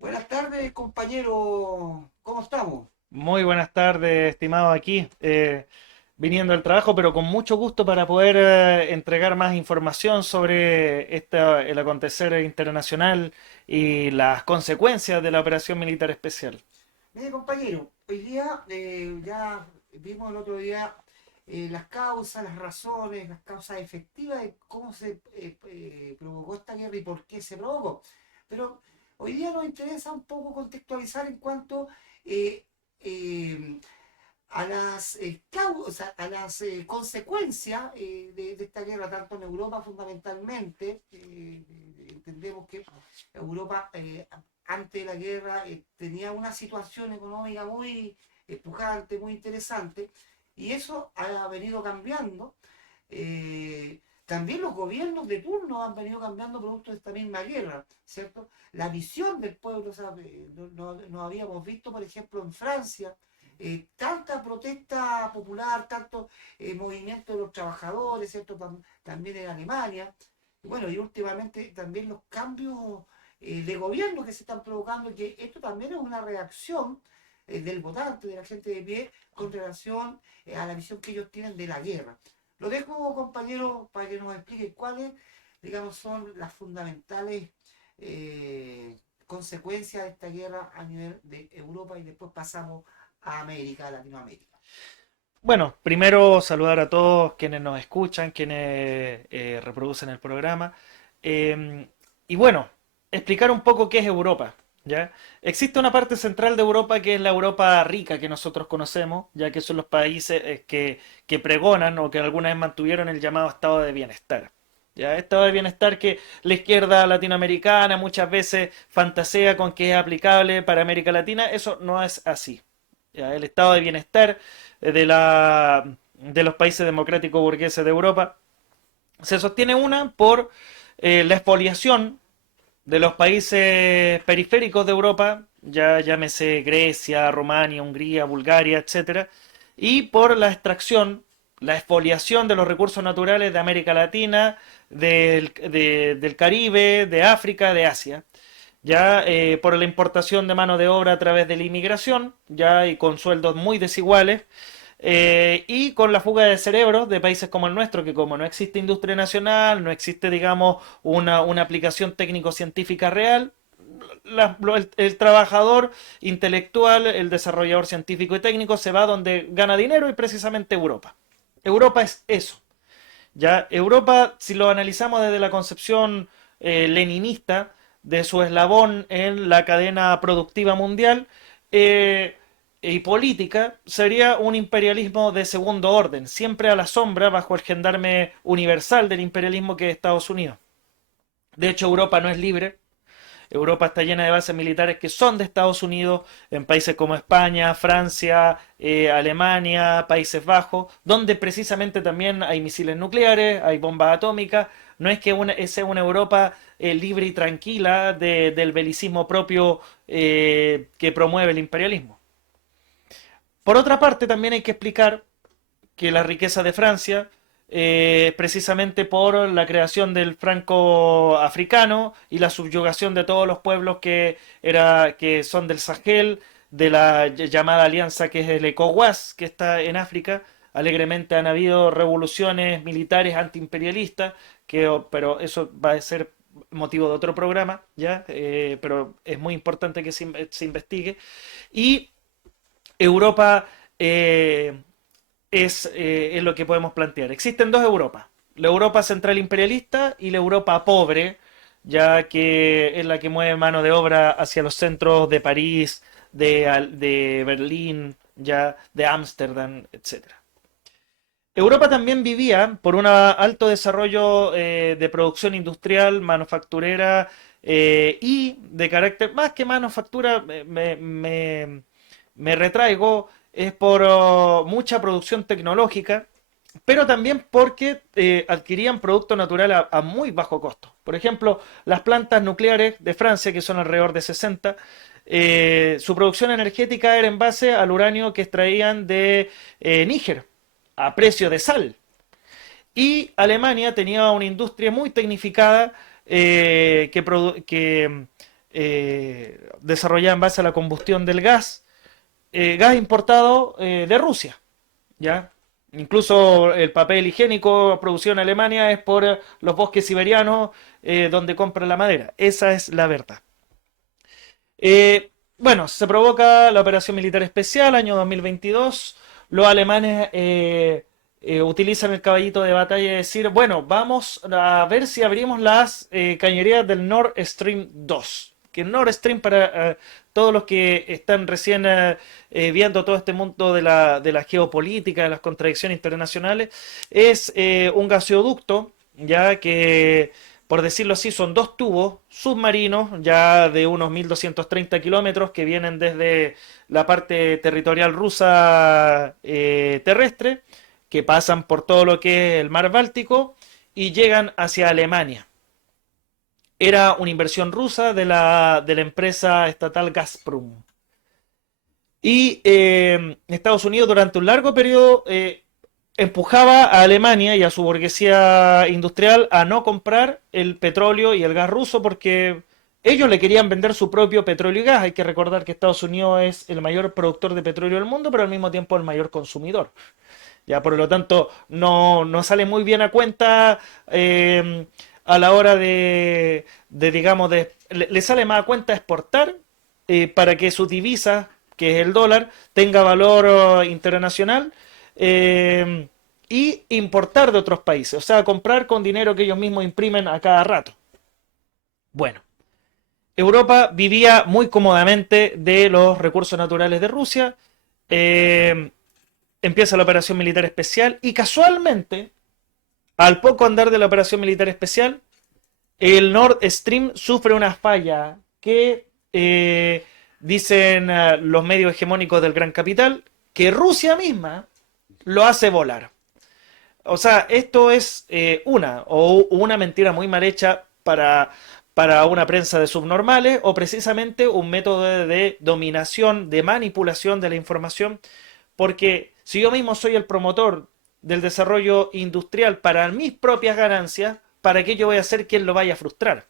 Buenas tardes, compañero. ¿Cómo estamos? Muy buenas tardes, estimado aquí, viniendo del trabajo, pero con mucho gusto para poder entregar más información sobre el acontecer internacional y las consecuencias de la operación militar especial. Mire, compañero, hoy día ya vimos el otro día las causas, las razones, las causas efectivas de cómo se provocó esta guerra y por qué se provocó. Pero hoy día nos interesa un poco contextualizar en cuanto eh, eh, a las, a las consecuencias de esta guerra, tanto en Europa fundamentalmente. Entendemos que Europa antes de la guerra tenía una situación económica muy pujante, muy interesante, y eso ha venido cambiando. También los gobiernos de turno han venido cambiando producto de esta misma guerra, ¿cierto? La visión del pueblo, o sea, no habíamos visto, por ejemplo, en Francia, tanta protesta popular, tanto movimiento de los trabajadores, ¿cierto? También en Alemania. Y bueno, y últimamente también los cambios de gobierno que se están provocando, que esto también es una reacción del votante, de la gente de pie, con relación a la visión que ellos tienen de la guerra. Lo dejo, compañero, para que nos explique cuáles, digamos, son las fundamentales consecuencias de esta guerra a nivel de Europa y después pasamos a América, a Latinoamérica. Bueno, primero saludar a todos quienes nos escuchan, quienes reproducen el programa. Eh, y bueno, explicar un poco qué es Europa, ¿ya? Existe una parte central de Europa que es la Europa rica que nosotros conocemos, ya que son los países que pregonan o que alguna vez mantuvieron el llamado estado de bienestar. ¿Ya? Estado de bienestar que la izquierda latinoamericana muchas veces fantasea con que es aplicable para América Latina, eso no es así. ¿Ya? El estado de bienestar de los países democráticos burgueses de Europa se sostiene una por la expoliación de los países periféricos de Europa, ya llámese Grecia, Rumania, Hungría, Bulgaria, etcétera, y por la extracción, la expoliación de los recursos naturales de América Latina, del Caribe, de África, de Asia, ya por la importación de mano de obra a través de la inmigración, ya y con sueldos muy desiguales, y con la fuga de cerebros de países como el nuestro, que como no existe industria nacional, no existe, digamos, una aplicación técnico-científica real, el trabajador intelectual, el desarrollador científico y técnico se va donde gana dinero y precisamente Europa. Europa es eso. Ya Europa, si lo analizamos desde la concepción leninista de su eslabón en la cadena productiva mundial eh, y política, sería un imperialismo de segundo orden, siempre a la sombra bajo el gendarme universal del imperialismo que es Estados Unidos. De hecho, Europa no es libre. Europa está llena de bases militares que son de Estados Unidos, en países como España, Francia, Alemania, Países Bajos, donde precisamente también hay misiles nucleares, hay bombas atómicas. No es que sea una Europa libre y tranquila del belicismo propio que promueve el imperialismo. Por otra parte, también hay que explicar que la riqueza de Francia, precisamente por la creación del franco africano y la subyugación de todos los pueblos que son del Sahel, de la llamada alianza que es el ECOWAS, que está en África. Alegremente han habido revoluciones militares antiimperialistas, pero eso va a ser motivo de otro programa, ¿ya? Pero es muy importante que se investigue. Y Europa es lo que podemos plantear. Existen dos Europas, la Europa central imperialista y la Europa pobre, ya que es la que mueve mano de obra hacia los centros de París, de Berlín, ya de Ámsterdam, etcétera. Europa también vivía por un alto desarrollo de producción industrial, manufacturera y de carácter, más que manufactura, me retraigo, es por mucha producción tecnológica, pero también porque adquirían producto natural a muy bajo costo. Por ejemplo, las plantas nucleares de Francia, que son alrededor de 60, su producción energética era en base al uranio que extraían de Níger, a precio de sal. Y Alemania tenía una industria muy tecnificada que desarrollada en base a la combustión del gas, gas importado de Rusia, ¿ya? Incluso el papel higiénico producido en Alemania es por los bosques siberianos donde compran la madera. Esa es la verdad. Bueno, se provoca la operación militar especial, año 2022. Los alemanes utilizan el caballito de batalla de decir, bueno, vamos a ver si abrimos las cañerías del Nord Stream 2. Que Nord Stream, para todos los que están recién viendo todo este mundo de la geopolítica, de las contradicciones internacionales, es un gasoducto, ya que por decirlo así, son dos tubos submarinos ya de unos 1230 kilómetros que vienen desde la parte territorial rusa terrestre, que pasan por todo lo que es el mar Báltico y llegan hacia Alemania. Era una inversión rusa de la empresa estatal Gazprom. Y Estados Unidos durante un largo periodo empujaba a Alemania y a su burguesía industrial a no comprar el petróleo y el gas ruso porque ellos le querían vender su propio petróleo y gas. Hay que recordar que Estados Unidos es el mayor productor de petróleo del mundo, pero al mismo tiempo el mayor consumidor. Ya, por lo tanto, no sale muy bien a cuenta a la hora digamos, le sale más a cuenta exportar para que su divisa, que es el dólar, tenga valor internacional y importar de otros países, o sea, comprar con dinero que ellos mismos imprimen a cada rato. Bueno, Europa vivía muy cómodamente de los recursos naturales de Rusia. Eh, Empieza la operación militar especial y casualmente, al poco andar de la operación militar especial, el Nord Stream sufre una falla que dicen los medios hegemónicos del gran capital que Rusia misma lo hace volar. O sea, esto es una mentira muy mal hecha para una prensa de subnormales o precisamente un método de dominación, de manipulación de la información, porque si yo mismo soy el promotor del desarrollo industrial para mis propias ganancias, ¿para qué yo voy a ser quien lo vaya a frustrar?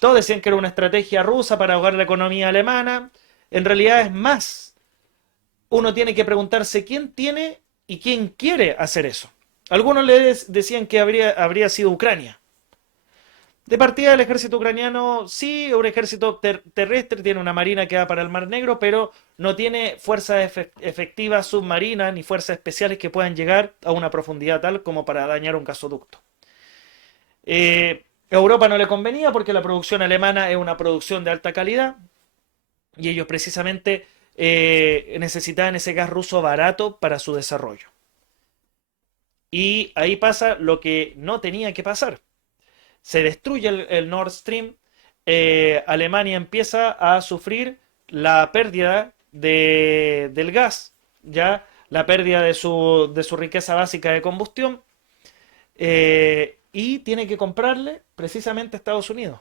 Todos decían que era una estrategia rusa para ahogar la economía alemana. En realidad es más. Uno tiene que preguntarse quién tiene y quién quiere hacer eso. Algunos le decían que habría sido Ucrania. De partida del ejército ucraniano, sí, un ejército terrestre, tiene una marina que va para el Mar Negro, pero no tiene fuerzas efectivas submarinas ni fuerzas especiales que puedan llegar a una profundidad tal como para dañar un gasoducto. A Europa no le convenía porque la producción alemana es una producción de alta calidad y ellos precisamente necesitaban ese gas ruso barato para su desarrollo. Y ahí pasa lo que no tenía que pasar. Se destruye el Nord Stream, Alemania empieza a sufrir la pérdida del gas, ya la pérdida de su riqueza básica de combustión, y tiene que comprarle precisamente a Estados Unidos.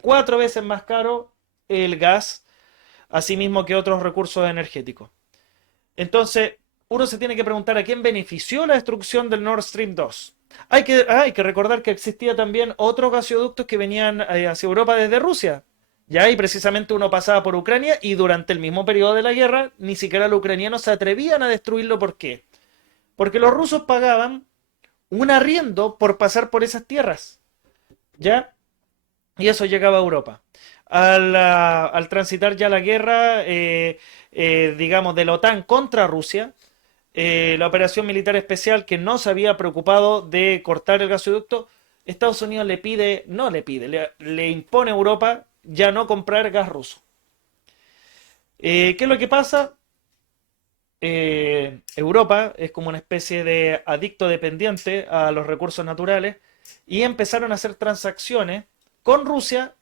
4 veces más caro el gas, así mismo que otros recursos energéticos. Entonces, uno se tiene que preguntar a quién benefició la destrucción del Nord Stream 2. Hay que recordar que existía también otros gasoductos que venían hacia Europa desde Rusia. Ya, y precisamente uno pasaba por Ucrania y durante el mismo periodo de la guerra ni siquiera los ucranianos se atrevían a destruirlo. ¿Por qué? Porque los rusos pagaban un arriendo por pasar por esas tierras. ¿Ya? Y eso llegaba a Europa. Al transitar ya la guerra, digamos, de la OTAN contra Rusia, la operación militar especial que no se había preocupado de cortar el gasoducto, Estados Unidos le impone a Europa ya no comprar gas ruso. ¿Qué es lo que pasa? Europa es como una especie de adicto dependiente a los recursos naturales y empezaron a hacer transacciones con Rusia,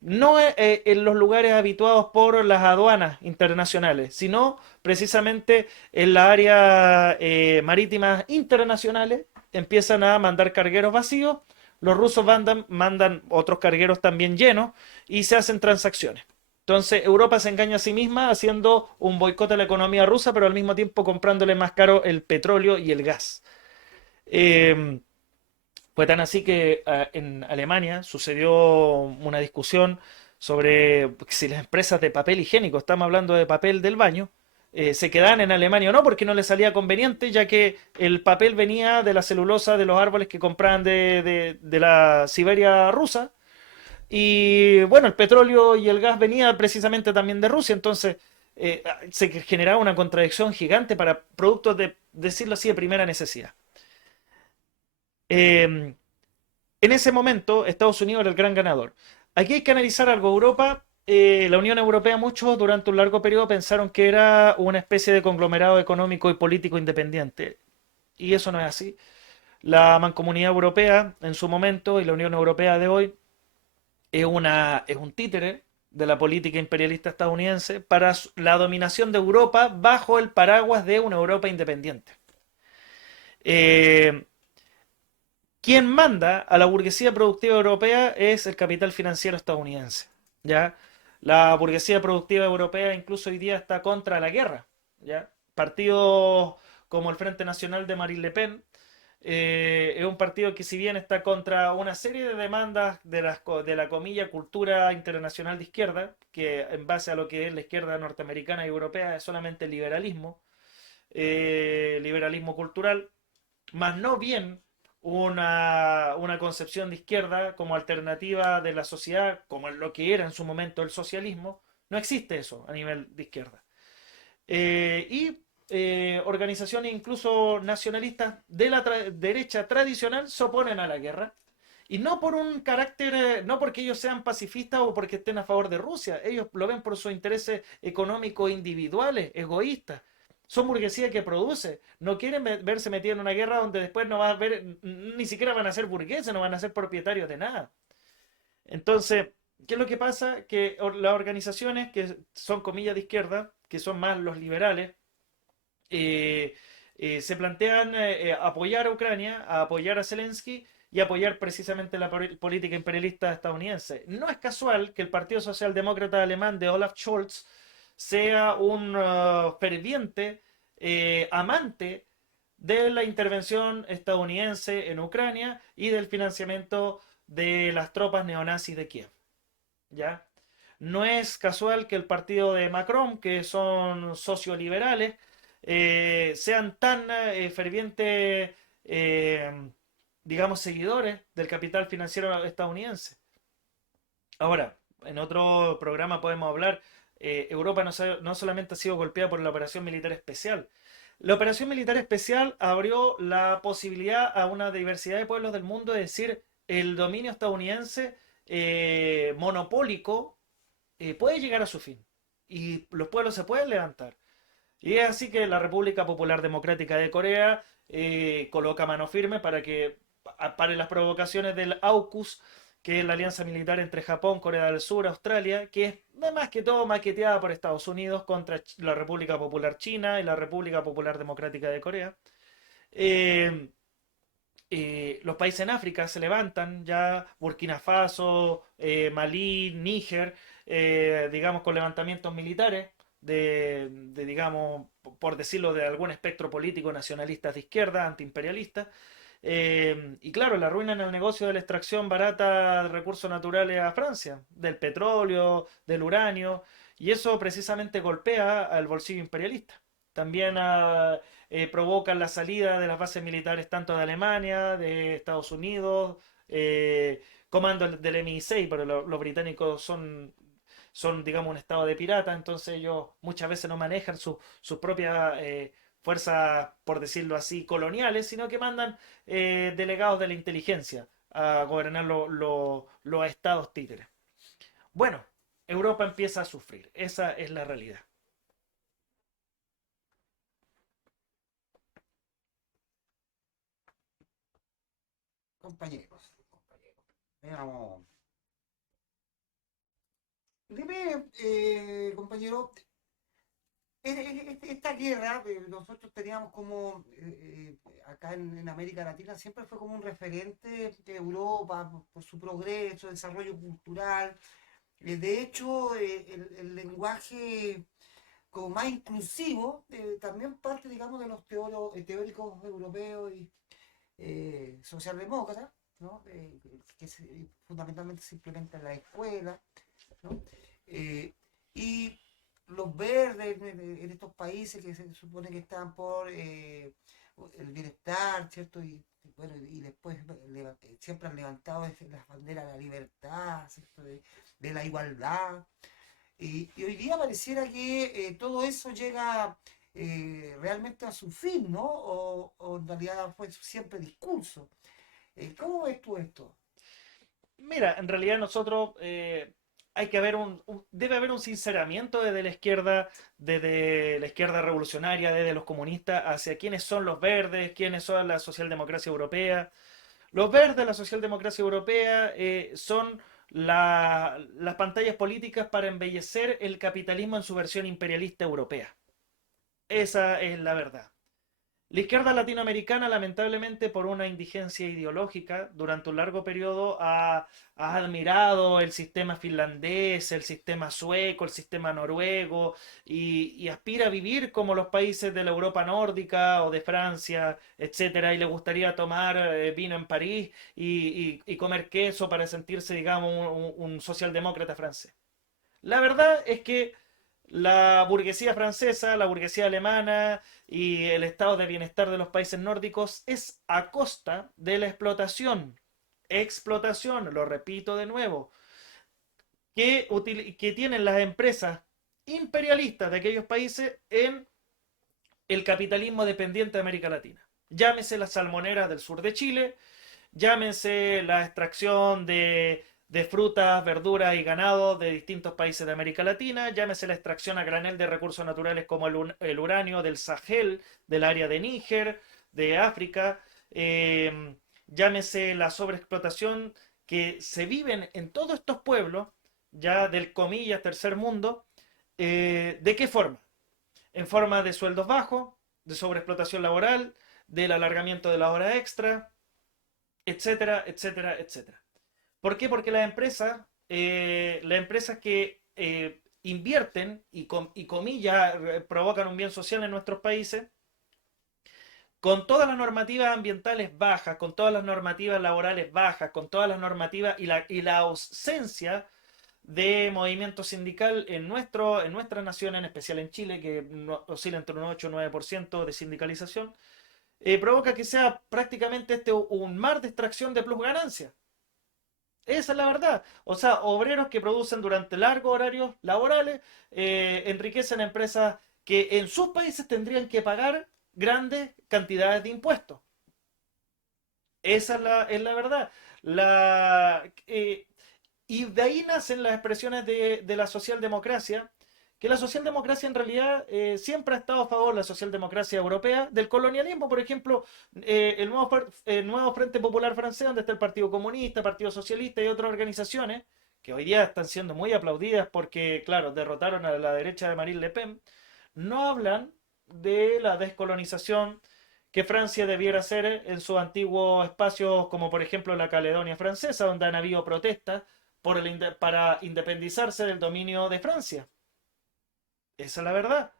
no en los lugares habituados por las aduanas internacionales, sino precisamente en la área marítimas internacionales, empiezan a mandar cargueros vacíos, los rusos mandan otros cargueros también llenos y se hacen transacciones. Entonces Europa se engaña a sí misma haciendo un boicot a la economía rusa, pero al mismo tiempo comprándole más caro el petróleo y el gas. Fue tan así que en Alemania sucedió una discusión sobre si las empresas de papel higiénico, estamos hablando de papel del baño, se quedaban en Alemania o no, porque no les salía conveniente, ya que el papel venía de la celulosa de los árboles que compraban de la Siberia rusa. Y bueno, el petróleo y el gas venía precisamente también de Rusia, entonces se generaba una contradicción gigante para productos de, decirlo así, de primera necesidad. Eh, en ese momento, Estados Unidos era el gran ganador. Aquí hay que analizar algo. Europa, la Unión Europea, muchos durante un largo periodo pensaron que era una especie de conglomerado económico y político independiente. Y eso no es así. La Mancomunidad Europea en su momento y la Unión Europea de hoy es un títere de la política imperialista estadounidense para la dominación de Europa bajo el paraguas de una Europa independiente. Eh, Quien manda a la burguesía productiva europea es el capital financiero estadounidense. ¿Ya? La burguesía productiva europea incluso hoy día está contra la guerra. ¿Ya? Partidos como el Frente Nacional de Marine Le Pen es un partido que si bien está contra una serie de demandas de la comilla cultura internacional de izquierda, que en base a lo que es la izquierda norteamericana y europea es solamente liberalismo, liberalismo cultural, más no bien una concepción de izquierda como alternativa de la sociedad, como lo que era en su momento el socialismo, no existe eso a nivel de izquierda. Y organizaciones incluso nacionalistas de la derecha tradicional se oponen a la guerra. Y no por un carácter, no porque ellos sean pacifistas o porque estén a favor de Rusia, ellos lo ven por sus intereses económicos individuales, egoístas. Son burguesía que produce, no quieren verse metidos en una guerra donde después no va a ver, ni siquiera van a ser burgueses, no van a ser propietarios de nada. Entonces, ¿qué es lo que pasa? Que las organizaciones que son comillas de izquierda, que son más los liberales, eh, se plantean apoyar a Ucrania, a apoyar a Zelensky y apoyar precisamente la política imperialista estadounidense. No es casual que el Partido Socialdemócrata Alemán de Olaf Scholz sea un ferviente amante de la intervención estadounidense en Ucrania y del financiamiento de las tropas neonazis de Kiev. ¿Ya? No es casual que el partido de Macron, que son socioliberales, sean tan fervientes, digamos, seguidores del capital financiero estadounidense. Ahora, en otro programa podemos hablar, Europa no solamente ha sido golpeada por la operación militar especial. La operación militar especial abrió la posibilidad a una diversidad de pueblos del mundo de decir el dominio estadounidense monopólico puede llegar a su fin y los pueblos se pueden levantar. Y es así que la República Popular Democrática de Corea coloca mano firme para que pare las provocaciones del AUKUS, que es la alianza militar entre Japón, Corea del Sur, Australia, que es más que todo maqueteada por Estados Unidos contra la República Popular China y la República Popular Democrática de Corea. Eh, los países en África se levantan ya, Burkina Faso, Malí, Níger, digamos, con levantamientos militares digamos, por decirlo, de algún espectro político nacionalista de izquierda, antiimperialista. Y claro, la arruinan el negocio de la extracción barata de recursos naturales a Francia, del petróleo, del uranio, y eso precisamente golpea al bolsillo imperialista. También provocan la salida de las bases militares tanto de Alemania, de Estados Unidos, comando del MI6, pero los británicos son, digamos, un estado de pirata, entonces ellos muchas veces no manejan sus propias fuerzas, por decirlo así, coloniales, sino que mandan delegados de la inteligencia a gobernar los estados títeres. Bueno, Europa empieza a sufrir, esa es la realidad. Compañeros. Veamos. Dime, compañero, esta guerra, nosotros teníamos como, acá en América Latina, siempre fue como un referente de Europa por su progreso, desarrollo cultural. De hecho, el lenguaje como más inclusivo también parte, digamos, de los teóricos europeos y socialdemócratas, ¿no? Fundamentalmente se implementa en la escuela. ¿no? Eh, y los verdes en estos países que se supone que están por el bienestar, ¿cierto? Bueno, y después siempre han levantado las banderas de la libertad, ¿cierto? De la igualdad. Y hoy día pareciera que todo eso llega realmente a su fin, ¿no? O en realidad fue siempre discurso. ¿Cómo ves tú esto? Mira, en realidad nosotros hay que haber debe haber un sinceramiento desde la izquierda revolucionaria, desde los comunistas, hacia quiénes son los verdes, quiénes son la socialdemocracia europea. Los verdes, la socialdemocracia europea, son las pantallas políticas para embellecer el capitalismo en su versión imperialista europea. Esa es la verdad. La izquierda latinoamericana, lamentablemente, por una indigencia ideológica, durante un largo periodo ha admirado el sistema finlandés, el sistema sueco, el sistema noruego, y aspira a vivir como los países de la Europa nórdica o de Francia, etcétera, y le gustaría tomar vino en París y comer queso para sentirse, digamos, un socialdemócrata francés. La verdad es que la burguesía francesa, la burguesía alemana y el estado de bienestar de los países nórdicos es a costa de la explotación. Explotación, lo repito de nuevo, que tienen las empresas imperialistas de aquellos países en el capitalismo dependiente de América Latina. Llámese las salmoneras del sur de Chile, llámense la extracción de frutas, verduras y ganado de distintos países de América Latina, llámese la extracción a granel de recursos naturales como el uranio del Sahel, del área de Níger, de África, llámese la sobreexplotación que se viven en todos estos pueblos, ya del comillas tercer mundo, ¿de qué forma? En forma de sueldos bajos, de sobreexplotación laboral, del alargamiento de la hora extra, etcétera, etcétera, etcétera. ¿Por qué? Porque las empresas que invierten y comillas provocan un bien social en nuestros países, con todas las normativas ambientales bajas, con todas las normativas laborales bajas, con todas las normativas y la ausencia de movimiento sindical en nuestra nación, en especial en Chile, que oscila entre un 8 y 9% de sindicalización, provoca que sea prácticamente un mar de extracción de plus ganancia. Esa es la verdad. O sea, obreros que producen durante largos horarios laborales enriquecen empresas que en sus países tendrían que pagar grandes cantidades de impuestos. Esa es la verdad. La, eh, y de ahí nacen las expresiones de la socialdemocracia, que la socialdemocracia en realidad siempre ha estado a favor, la socialdemocracia europea, del colonialismo. Por ejemplo, el nuevo Frente Popular francés, donde está el Partido Comunista, Partido Socialista y otras organizaciones, que hoy día están siendo muy aplaudidas porque, claro, derrotaron a la derecha de Marine Le Pen, no hablan de la descolonización que Francia debiera hacer en sus antiguos espacios, como por ejemplo la Caledonia francesa, donde han habido protestas para independizarse del dominio de Francia. Esa es la verdad.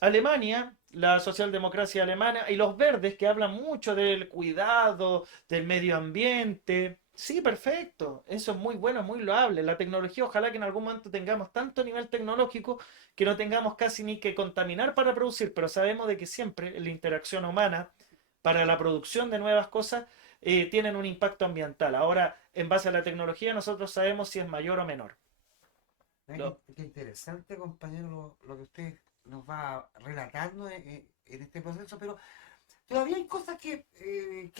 Alemania, la socialdemocracia alemana y los verdes que hablan mucho del cuidado, del medio ambiente. Sí, perfecto. Eso es muy bueno, muy loable. La tecnología, ojalá que en algún momento tengamos tanto nivel tecnológico que no tengamos casi ni que contaminar para producir, pero sabemos de que siempre la interacción humana para la producción de nuevas cosas tienen un impacto ambiental. Ahora, en base a la tecnología, nosotros sabemos si es mayor o menor. Mira Lo- qué interesante, compañero, lo que usted nos va relatando en este proceso, pero todavía hay cosas que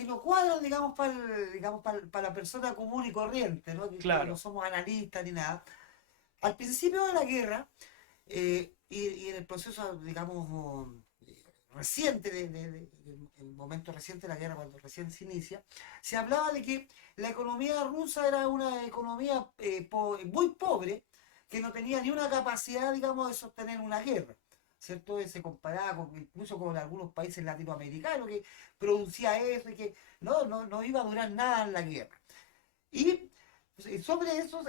no cuadran, digamos, para la persona común y corriente, ¿no? Que no claro, somos analistas ni nada. Al principio de la guerra, y en el proceso, digamos, reciente, el momento reciente de la guerra, cuando recién se inicia, se hablaba de que la economía rusa era una economía muy pobre, que no tenía ni una capacidad, digamos, de sostener una guerra. ¿Cierto? Se comparaba incluso con algunos países latinoamericanos que producía eso y que no iba a durar nada en la guerra. Y sobre eso,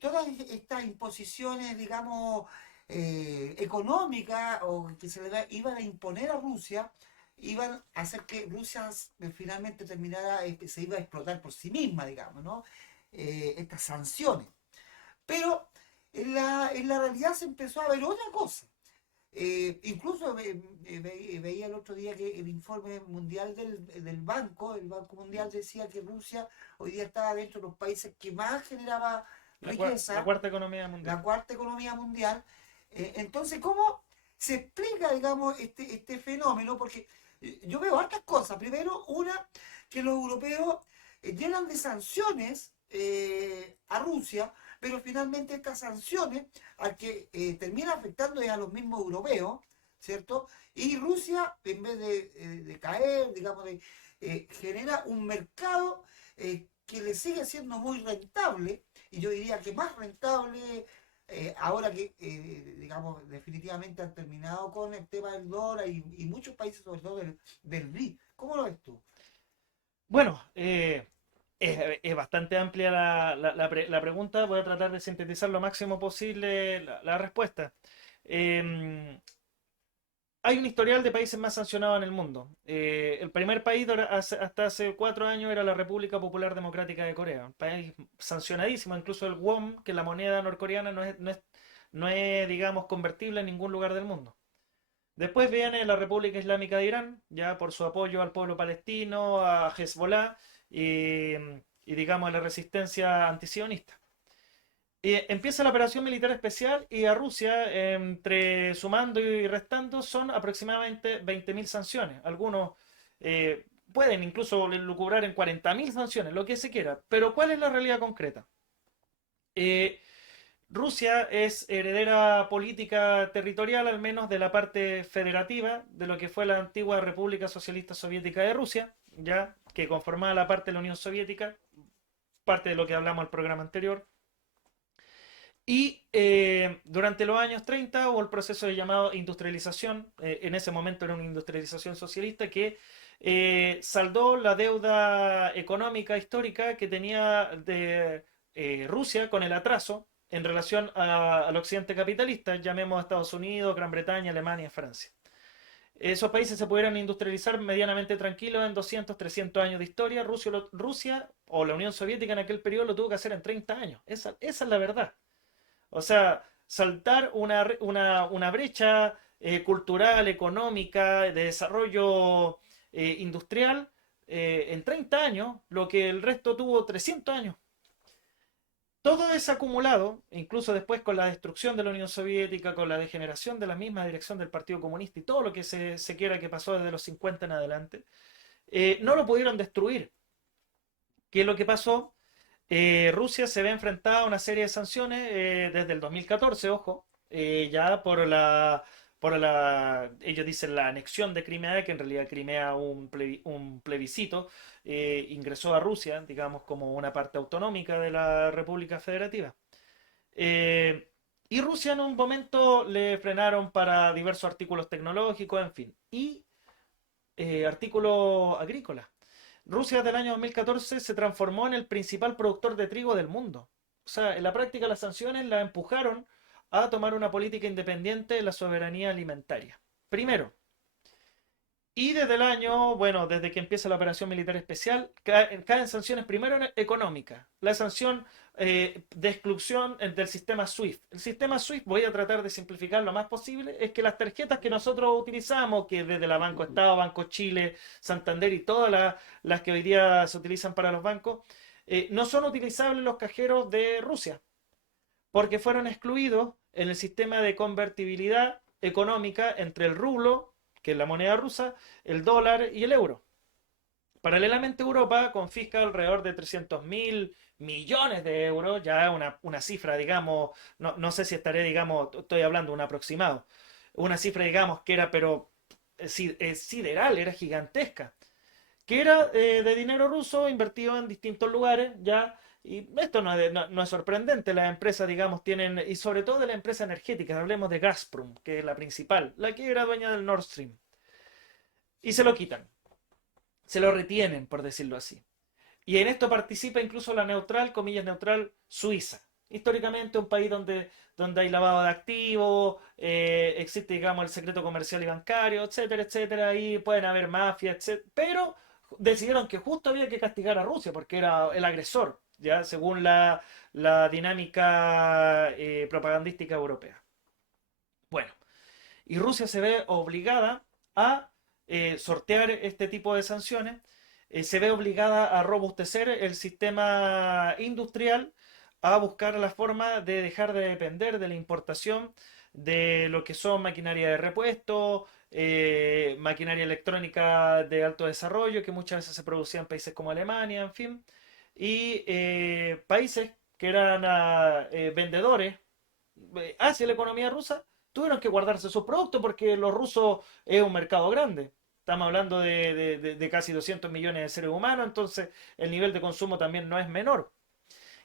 todas estas imposiciones, digamos, económicas o que iban a imponer a Rusia, iban a hacer que Rusia finalmente terminara, se iba a explotar por sí misma, digamos, ¿no? Estas sanciones. Pero en la realidad se empezó a ver otra cosa. Incluso veía el otro día que el informe mundial del banco, el Banco Mundial decía que Rusia hoy día estaba dentro de los países que más generaba La riqueza, cuarta economía mundial. la cuarta economía mundial. Entonces, ¿cómo se explica, digamos, este fenómeno? Porque yo veo hartas cosas. Primero, una, que los europeos llenan de sanciones a Rusia, pero finalmente estas sanciones al que termina afectando es a los mismos europeos, ¿cierto? Y Rusia, en vez de caer, digamos, genera un mercado que le sigue siendo muy rentable, y yo diría que más rentable ahora que, digamos, definitivamente han terminado con el tema del dólar y muchos países, sobre todo del BRIC. ¿Cómo lo ves tú? Bueno, es bastante amplia la pregunta. Voy a tratar de sintetizar lo máximo posible la respuesta. Em, Hay un historial de países más sancionados en el mundo. El primer país hasta hace 4 años era la República Popular Democrática de Corea, un país sancionadísimo. Incluso el won, que es la moneda norcoreana, no es, digamos, convertible en ningún lugar del mundo. Después viene la República Islámica de Irán, ya por su apoyo al pueblo palestino, a Hezbollah y digamos, a la resistencia antisionista. Empieza la operación militar especial y a Rusia, entre sumando y restando, son aproximadamente 20.000 sanciones. Algunos pueden incluso lucubrar en 40.000 sanciones, lo que se quiera. Pero ¿cuál es la realidad concreta? Eh, Rusia es heredera política territorial, al menos de la parte federativa, de lo que fue la antigua República Socialista Soviética de Rusia, ya que conformaba la parte de la Unión Soviética, parte de lo que hablamos en el programa anterior. Y durante los años 30 hubo el proceso de llamado industrialización. En ese momento era una industrialización socialista que saldó la deuda económica histórica que tenía de Rusia con el atraso en relación al occidente capitalista, llamemos a Estados Unidos, Gran Bretaña, Alemania, Francia. Esos países se pudieron industrializar medianamente tranquilos en 200, 300 años de historia. Rusia o la Unión Soviética en aquel periodo lo tuvo que hacer en 30 años. Esa es la verdad. O sea, saltar una brecha cultural, económica, de desarrollo industrial en 30 años, lo que el resto tuvo 300 años. Todo es acumulado, incluso después con la destrucción de la Unión Soviética, con la degeneración de la misma dirección del Partido Comunista y todo lo que se quiera que pasó desde los 50 en adelante, no lo pudieron destruir. ¿Qué es lo que pasó? Rusia se ve enfrentada a una serie de sanciones desde el 2014, ojo, ya ellos dicen la anexión de Crimea, que en realidad Crimea un plebiscito, ingresó a Rusia, digamos, como una parte autonómica de la República Federativa. Eh, y Rusia en un momento le frenaron para diversos artículos tecnológicos, en fin, y artículos agrícolas. Rusia desde el año 2014 se transformó en el principal productor de trigo del mundo. O sea, en la práctica las sanciones la empujaron a tomar una política independiente de la soberanía alimentaria. Primero, y desde el año, bueno, desde que empieza la operación militar especial, caen sanciones primero económicas. La sanción de exclusión del sistema SWIFT. El sistema SWIFT, voy a tratar de simplificar lo más posible, es que las tarjetas que nosotros utilizamos, que desde la Banco Estado, Banco Chile, Santander y todas las que hoy día se utilizan para los bancos, no son utilizables en los cajeros de Rusia, porque fueron excluidos en el sistema de convertibilidad económica entre el rublo, que es la moneda rusa, el dólar y el euro. Paralelamente, Europa confisca alrededor de 300.000 millones de euros, ya una cifra, digamos, no sé si estaré, digamos, estoy hablando de un aproximado, una cifra, digamos, que era, pero sideral, era gigantesca, que era de dinero ruso invertido en distintos lugares, ya, y esto no es sorprendente, las empresas, digamos, tienen, y sobre todo de las empresas energéticas, hablemos de Gazprom, que es la principal, la que era dueña del Nord Stream, y se lo quitan, se lo retienen, por decirlo así. Y en esto participa incluso la neutral, comillas neutral, Suiza. Históricamente un país donde hay lavado de activos, existe, digamos, el secreto comercial y bancario, etcétera, etcétera, y pueden haber mafias, etcétera. Pero decidieron que justo había que castigar a Rusia porque era el agresor. ya según la dinámica propagandística europea. Bueno, y Rusia se ve obligada a sortear este tipo de sanciones, se ve obligada a robustecer el sistema industrial, a buscar la forma de dejar de depender de la importación de lo que son maquinaria de repuesto, maquinaria electrónica de alto desarrollo, que muchas veces se producía en países como Alemania, en fin, y países que eran vendedores hacia la economía rusa, tuvieron que guardarse sus productos porque los rusos es un mercado grande. Estamos hablando de casi 200 millones de seres humanos, entonces el nivel de consumo también no es menor.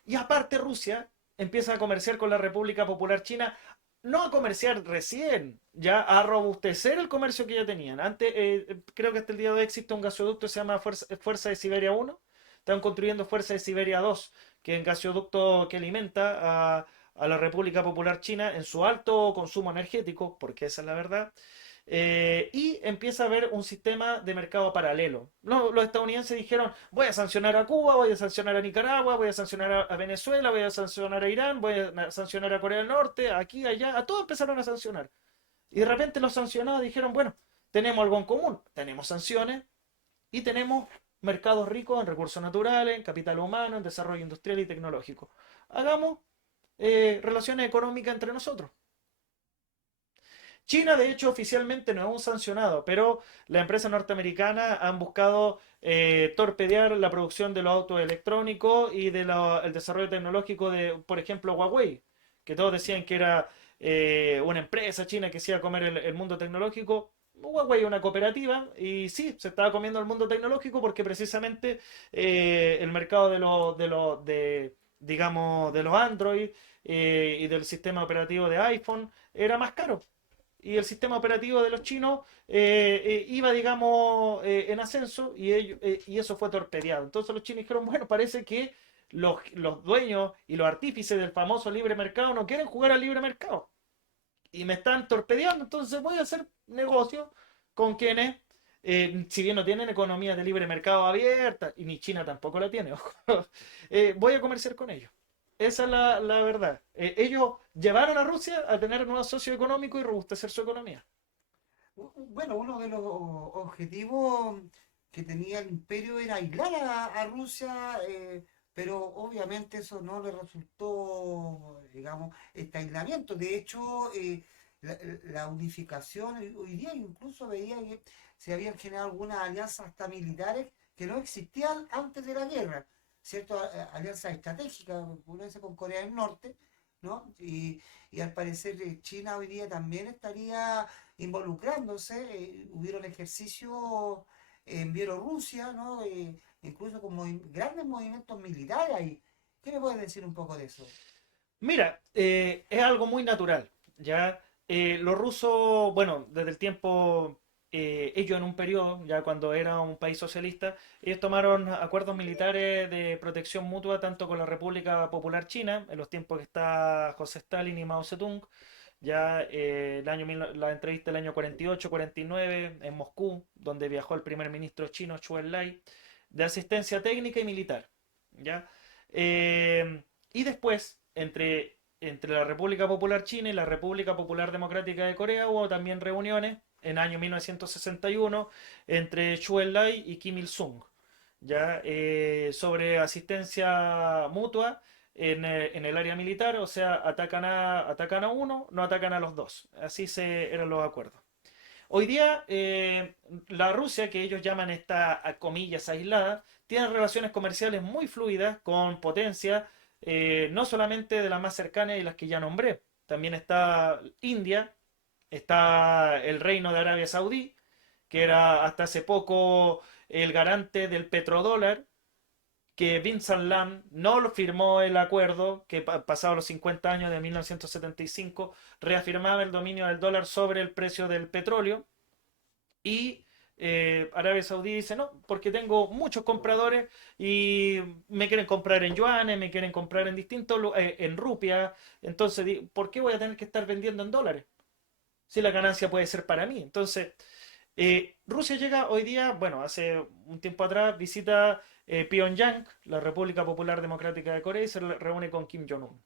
Y aparte Rusia empieza a comerciar con la República Popular China, no a comerciar recién, ya a robustecer el comercio que ya tenían. Antes, creo que hasta el día de hoy existe un gasoducto que se llama Fuerza de Siberia 1. Están construyendo Fuerza de Siberia 2, que es un gasoducto que alimenta a la República Popular China en su alto consumo energético, porque esa es la verdad, y empieza a haber un sistema de mercado paralelo. Los estadounidenses dijeron, voy a sancionar a Cuba, voy a sancionar a Nicaragua, voy a sancionar a Venezuela, voy a sancionar a Irán, voy a sancionar a Corea del Norte, aquí, allá, a todos empezaron a sancionar. Y de repente los sancionados dijeron, bueno, tenemos algo en común, tenemos sanciones y tenemos mercados ricos en recursos naturales, en capital humano, en desarrollo industrial y tecnológico. Hagamos relaciones económicas entre nosotros. China, de hecho, oficialmente no es un sancionado, pero las empresas norteamericanas han buscado torpedear la producción de los autos electrónicos y del desarrollo tecnológico de, por ejemplo, Huawei, que todos decían que era una empresa china que se iba a comer el mundo tecnológico. Huawei es una cooperativa y sí, se estaba comiendo el mundo tecnológico porque precisamente el mercado digamos, de los Android y del sistema operativo de iPhone era más caro y el sistema operativo de los chinos iba, digamos, en ascenso y eso fue torpedeado. Entonces los chinos dijeron, bueno, parece que los dueños y los artífices del famoso libre mercado no quieren jugar al libre mercado y me están torpedeando, entonces voy a hacer negocio con quienes, si bien no tienen economía de libre mercado abierta, y ni China tampoco la tiene, ojo, voy a comerciar con ellos. Esa es la verdad. Ellos llevaron a Rusia a tener nuevos socios económicos y robustecer su economía. Bueno, uno de los objetivos que tenía el imperio era aislar a Rusia, pero obviamente eso no le resultó, digamos, este aislamiento. De hecho, la unificación, hoy día incluso veía que se habían generado algunas alianzas hasta militares que no existían antes de la guerra, ¿cierto? Alianzas estratégicas, por ejemplo, con Corea del Norte, ¿no? Y al parecer China hoy día también estaría involucrándose, hubieron ejercicios en Bielorrusia, ¿no? Incluso con grandes movimientos militares ahí. ¿Qué me puedes decir un poco de eso? Mira, es algo muy natural, ¿ya? Los rusos, bueno, desde el tiempo, ellos en un periodo, ya cuando era un país socialista, ellos tomaron acuerdos militares de protección mutua tanto con la República Popular China, en los tiempos que está José Stalin y Mao Zedong, ya la entrevista del año 48-49 en Moscú, donde viajó el primer ministro chino Zhou Enlai, de asistencia técnica y militar, ¿ya? Y después, entre la República Popular China y la República Popular Democrática de Corea, hubo también reuniones en año 1961 entre Zhou Enlai y Kim Il-sung, ya sobre asistencia mutua en el área militar, o sea, atacan a uno, no atacan a los dos. Así eran los acuerdos. Hoy día, la Rusia, que ellos llaman esta, a comillas, aislada, tiene relaciones comerciales muy fluidas con potencias, no solamente de las más cercanas y las que ya nombré. También está India, está el Reino de Arabia Saudí, que era hasta hace poco el garante del petrodólar, que Vincent Lam no lo firmó el acuerdo que pasado los 50 años de 1975 reafirmaba el dominio del dólar sobre el precio del petróleo y Arabia Saudí dice no, porque tengo muchos compradores y me quieren comprar en yuanes, me quieren comprar en en rupias, entonces ¿por qué voy a tener que estar vendiendo en dólares? Si la ganancia puede ser para mí. Entonces, Rusia llega hoy día, bueno, hace un tiempo atrás visita Pyongyang, la República Popular Democrática de Corea, y se reúne con Kim Jong-un.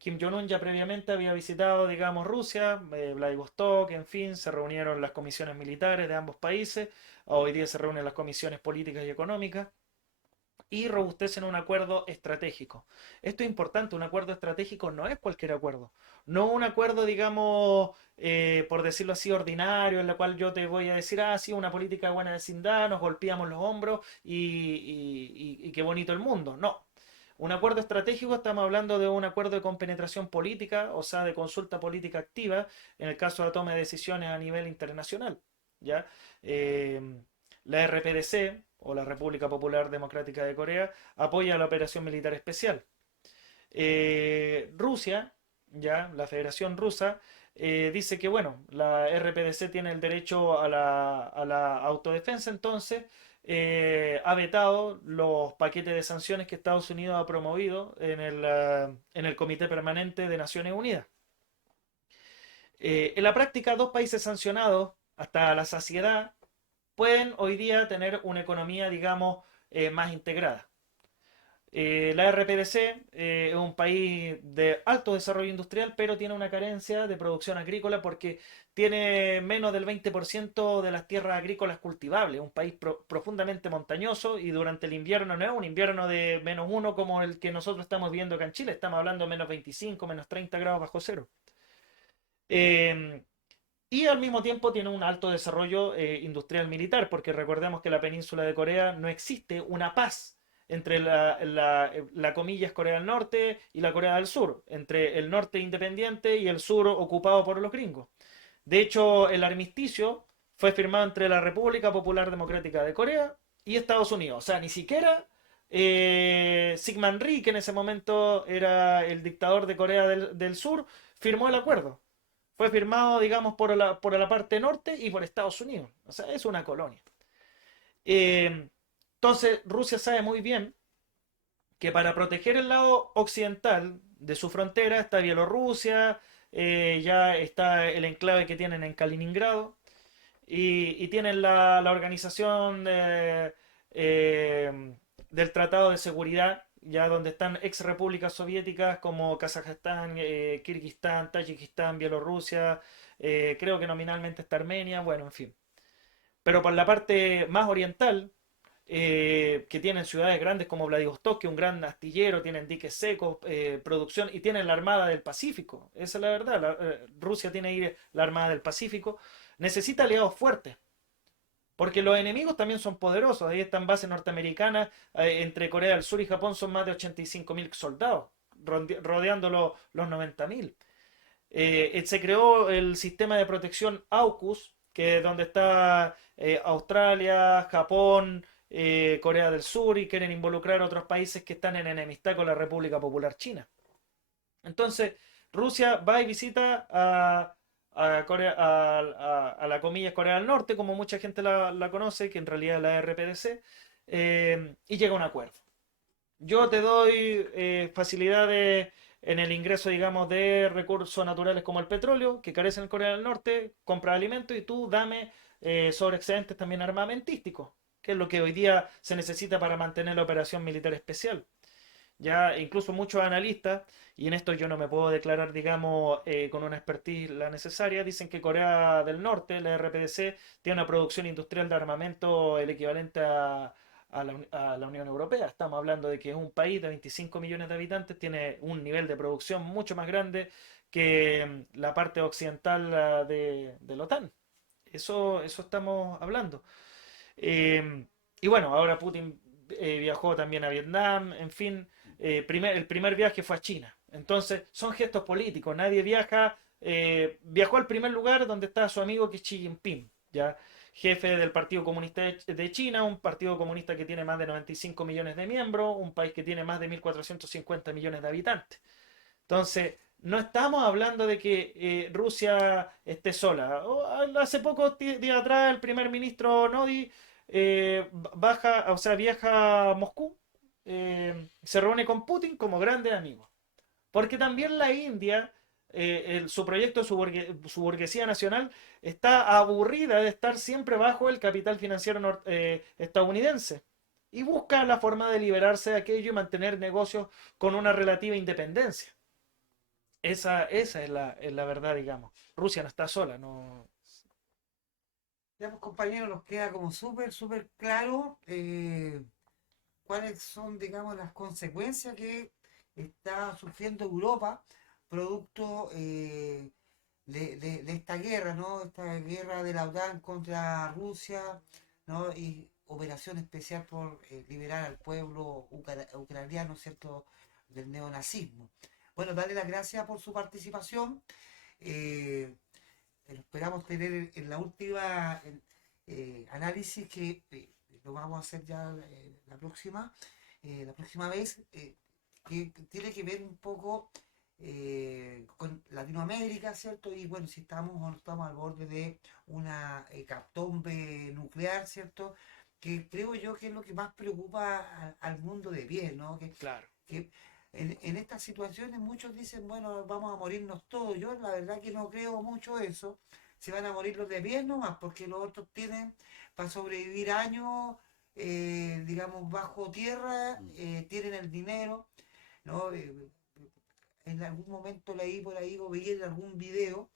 Kim Jong-un ya previamente había visitado, digamos, Rusia, Vladivostok, en fin, se reunieron las comisiones militares de ambos países, hoy día se reúnen las comisiones políticas y económicas y robustecen un acuerdo estratégico. Esto es importante, un acuerdo estratégico no es cualquier acuerdo, no un acuerdo, digamos, por decirlo así, ordinario, en la cual yo te voy a decir, ah, sí, una política de buena vecindad, nos golpeamos los hombros y qué bonito el mundo. No. Un acuerdo estratégico, estamos hablando de un acuerdo de compenetración política, o sea, de consulta política activa, en el caso de toma de decisiones a nivel internacional. ¿Ya? Eh, la RPDC, o la República Popular Democrática de Corea, apoya la operación militar especial. Rusia, ya, la Federación Rusa, dice que, bueno, la RPDC tiene el derecho a la autodefensa, entonces ha vetado los paquetes de sanciones que Estados Unidos ha promovido en el Comité Permanente de Naciones Unidas. En la práctica, dos países sancionados hasta la saciedad pueden hoy día tener una economía, digamos, más integrada. La RPDC es un país de alto desarrollo industrial, pero tiene una carencia de producción agrícola porque tiene menos del 20% de las tierras agrícolas cultivables. Un país profundamente montañoso y durante el invierno no es un invierno de -1 como el que nosotros estamos viendo acá en Chile. Estamos hablando de -25, -30 grados bajo cero. Eh, y al mismo tiempo tiene un alto desarrollo industrial militar, porque recordemos que la península de Corea no existe una paz entre la comillas Corea del Norte y la Corea del Sur, entre el norte independiente y el sur ocupado por los gringos. De hecho, el armisticio fue firmado entre la República Popular Democrática de Corea y Estados Unidos. O sea, ni siquiera Syngman Rhee, que en ese momento era el dictador de Corea del Sur, firmó el acuerdo. Fue firmado, digamos, por la parte norte y por Estados Unidos. O sea, es una colonia. Eh, entonces, Rusia sabe muy bien que para proteger el lado occidental de su frontera está Bielorrusia, ya está el enclave que tienen en Kaliningrado y tienen la organización del Tratado de Seguridad, ya donde están ex repúblicas soviéticas como Kazajstán, Kirguistán, Tayikistán, Bielorrusia, creo que nominalmente está Armenia, bueno, en fin. Pero por la parte más oriental, que tienen ciudades grandes como Vladivostok, que es un gran astillero, tienen diques secos, producción y tienen la Armada del Pacífico. Esa es la verdad. Rusia tiene ahí la Armada del Pacífico. Necesita aliados fuertes. Porque los enemigos también son poderosos. Ahí están bases norteamericanas. Entre Corea del Sur y Japón son más de 85.000 soldados, rodeando los 90.000. Se creó el sistema de protección AUKUS, que es donde está Australia, Japón, Corea del Sur y quieren involucrar a otros países que están en enemistad con la República Popular China. Entonces, Rusia va y visita a la comillas Corea del Norte, como mucha gente la conoce, que en realidad es la RPDC, y llega a un acuerdo. Yo te doy facilidades en el ingreso, digamos, de recursos naturales como el petróleo, que carecen en Corea del Norte, compra alimentos y tú dame sobre excedentes también armamentísticos, que es lo que hoy día se necesita para mantener la operación militar especial. Ya incluso muchos analistas, y en esto yo no me puedo declarar, digamos, con una expertise la necesaria, dicen que Corea del Norte, la RPDC, tiene una producción industrial de armamento el equivalente a la Unión Europea. Estamos hablando de que es un país de 25 millones de habitantes, tiene un nivel de producción mucho más grande que la parte occidental de la OTAN. Eso estamos hablando. Eh, y bueno, ahora Putin viajó también a Vietnam, en fin, el primer viaje fue a China. Entonces, son gestos políticos, nadie viaja, viajó al primer lugar donde está su amigo que es Xi Jinping, ¿ya? Jefe del Partido Comunista de China, un partido comunista que tiene más de 95 millones de miembros, un país que tiene más de 1.450 millones de habitantes. Entonces, no estamos hablando de que Rusia esté sola. Hace pocos días atrás el primer ministro Nodi o sea, viaja a Moscú, se reúne con Putin como grandes amigos. Porque también la India su proyecto, su burguesía nacional, está aburrida de estar siempre bajo el capital financiero estadounidense y busca la forma de liberarse de aquello y mantener negocios con una relativa independencia. Esa es la verdad, digamos. Rusia no está sola, no. Ya pues compañeros, nos queda como súper claro cuáles son, digamos, las consecuencias que está sufriendo Europa producto de esta guerra, ¿no? Esta guerra de la OTAN contra Rusia, ¿no? Y operación especial por liberar al pueblo ucraniano, ¿cierto? Del neonazismo. Bueno, darle las gracias por su participación. eh, Esperamos tener en la última análisis que lo vamos a hacer ya la próxima vez, que tiene que ver un poco con Latinoamérica, ¿cierto? Y bueno, si estamos o no estamos al borde de una hecatombe nuclear, ¿cierto? Que creo yo que es lo que más preocupa al mundo de pie, ¿no? Claro. Que en estas situaciones muchos dicen, bueno, vamos a morirnos todos. Yo la verdad que no creo mucho eso. Se van a morir los de pie nomás, porque los otros tienen para sobrevivir años, digamos, bajo tierra, tienen el dinero, ¿no? En algún momento leí por ahí o vi en algún video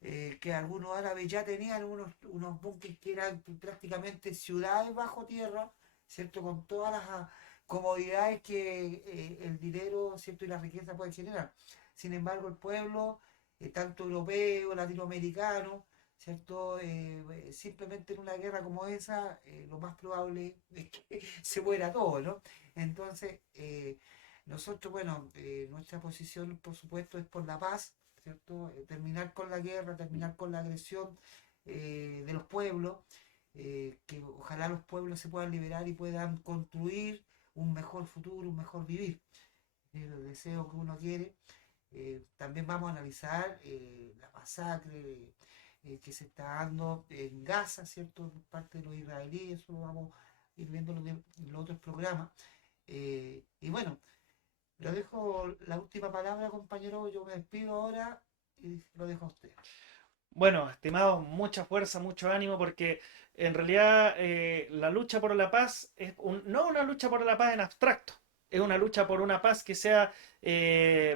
que algunos árabes ya tenían unos búnkeres que eran prácticamente ciudades bajo tierra, ¿cierto? Con todas las comodidades que el dinero, ¿cierto? Y la riqueza pueden generar. Sin embargo, el pueblo, tanto europeo, latinoamericano, ¿cierto? Simplemente en una guerra como esa, lo más probable es que se muera todo, ¿no? Entonces, nosotros, bueno, nuestra posición, por supuesto, es por la paz, ¿cierto? Terminar con la guerra, terminar con la agresión de los pueblos, que ojalá los pueblos se puedan liberar y puedan construir un mejor futuro, un mejor vivir. Es el deseo que uno quiere. También vamos a analizar la masacre que se está dando en Gaza, ¿cierto? Por parte de los israelíes, eso lo vamos a ir viendo en los otros programas. Y bueno, lo dejo la última palabra, compañero. Yo me despido ahora y lo dejo a usted. Bueno, estimados, mucha fuerza, mucho ánimo, porque en realidad la lucha por la paz es no una lucha por la paz en abstracto, es una lucha por una paz que sea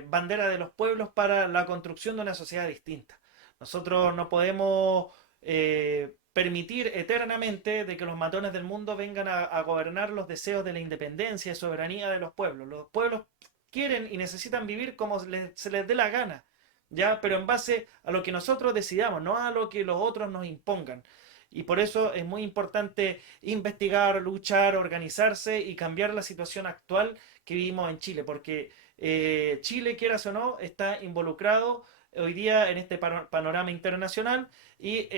bandera de los pueblos para la construcción de una sociedad distinta. Nosotros no podemos permitir eternamente de que los matones del mundo vengan a gobernar los deseos de la independencia y soberanía de los pueblos. Los pueblos quieren y necesitan vivir como se les dé la gana, ¿ya? Pero en base a lo que nosotros decidamos, no a lo que los otros nos impongan. Y por eso es muy importante investigar, luchar, organizarse y cambiar la situación actual que vivimos en Chile, porque Chile, quieras o no, está involucrado hoy día en este panorama internacional y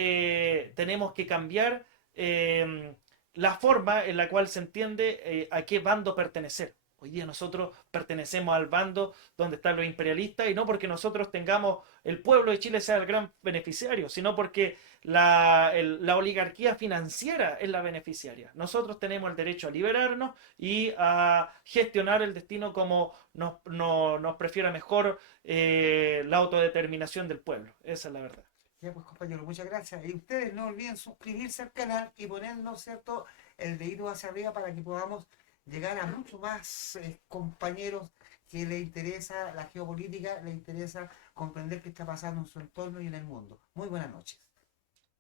tenemos que cambiar la forma en la cual se entiende a qué bando pertenecer. Hoy día nosotros pertenecemos al bando donde están los imperialistas y no porque nosotros tengamos, el pueblo de Chile sea el gran beneficiario, sino porque la oligarquía financiera es la beneficiaria. Nosotros tenemos el derecho a liberarnos y a gestionar el destino como nos prefiera mejor la autodeterminación del pueblo. Esa es la verdad. Ya pues compañero, muchas gracias. Y ustedes no olviden suscribirse al canal y ponernos, ¿cierto?, el dedito hacia arriba para que podamos llegar a muchos más compañeros que les interesa la geopolítica, les interesa comprender qué está pasando en su entorno y en el mundo. Muy buenas noches.